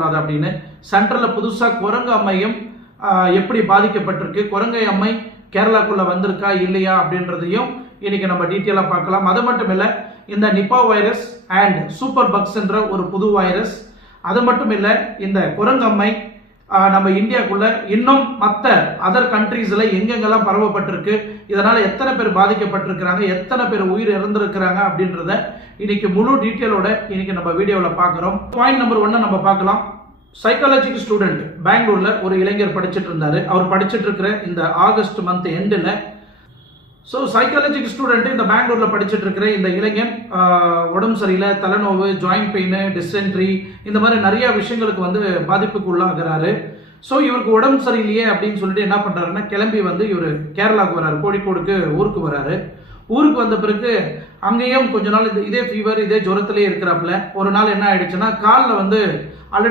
இருக்கக்கூடாது அப்படின்னு சென்ட்ரலில் புதுசாக குரங்கு அம்மையும் எப்படி பாதிக்கப்பட்டிருக்கு, குரங்கை அம்மை கேரளாக்குள்ளே வந்திருக்கா இல்லையா அப்படின்றதையும் இன்னைக்கு நம்ம டீட்டெயிலாக பார்க்கலாம். அது மட்டும் இல்லை, இந்த நிப்பா வைரஸ் அண்ட் சூப்பர் பக்ஸ்ன்ற ஒரு புது வைரஸ், அது மட்டும் இல்லை இந்த குரங்கம்மை நம்ம இந்தியாவுக்குள்ள இன்னும் மற்ற அதர் கண்ட்ரீஸ்ல எங்கெங்கெல்லாம் பரவப்பட்டிருக்கு, இதனால எத்தனை பேர் பாதிக்கப்பட்டிருக்கிறாங்க, எத்தனை பேர் உயிர் இறந்திருக்கிறாங்க அப்படின்றத இன்னைக்கு முழு டீட்டெயிலோட இன்னைக்கு நம்ம வீடியோவில் பார்க்குறோம். பாயிண்ட் நம்பர் 1 நம்ம பார்க்கலாம். சைக்காலஜிக்கு ஸ்டூடெண்ட் பெங்களூர்ல ஒரு இளைஞர் படிச்சுட்டு இருந்தாரு. அவர் படிச்சுட்டு இருக்கிற இந்த ஆகஸ்ட் மந்த் எண்டில் சைக்காலஜிக்கு ஸ்டூடெண்ட் இந்த பெங்களூர்ல படிச்சுட்டு இருக்கிற இந்த இளைஞன் உடம்பு சரியில்லை, தலைநோவு, ஜாயிண்ட் பெயின், டிசென்ட்ரி, இந்த மாதிரி நிறைய விஷயங்களுக்கு பாதிப்புக்கு உள்ளாகிறாரு. இவருக்கு உடம்பு சரியில்லையே அப்படின்னு சொல்லிட்டு என்ன பண்றாருன்னா கிளம்பி இவர் கேரளாவுக்கு வராரு, கோழிக்கோடுக்கு ஊருக்கு வராரு. ஊருக்கு வந்த பிறகு அங்கேயும் கொஞ்ச நாள் இதே ஃபீவர், இதே ஜுரத்திலே இருக்கிறாப்புல. ஒரு நாள் என்ன ஆயிடுச்சுன்னா காலில் ஆல்ரெடி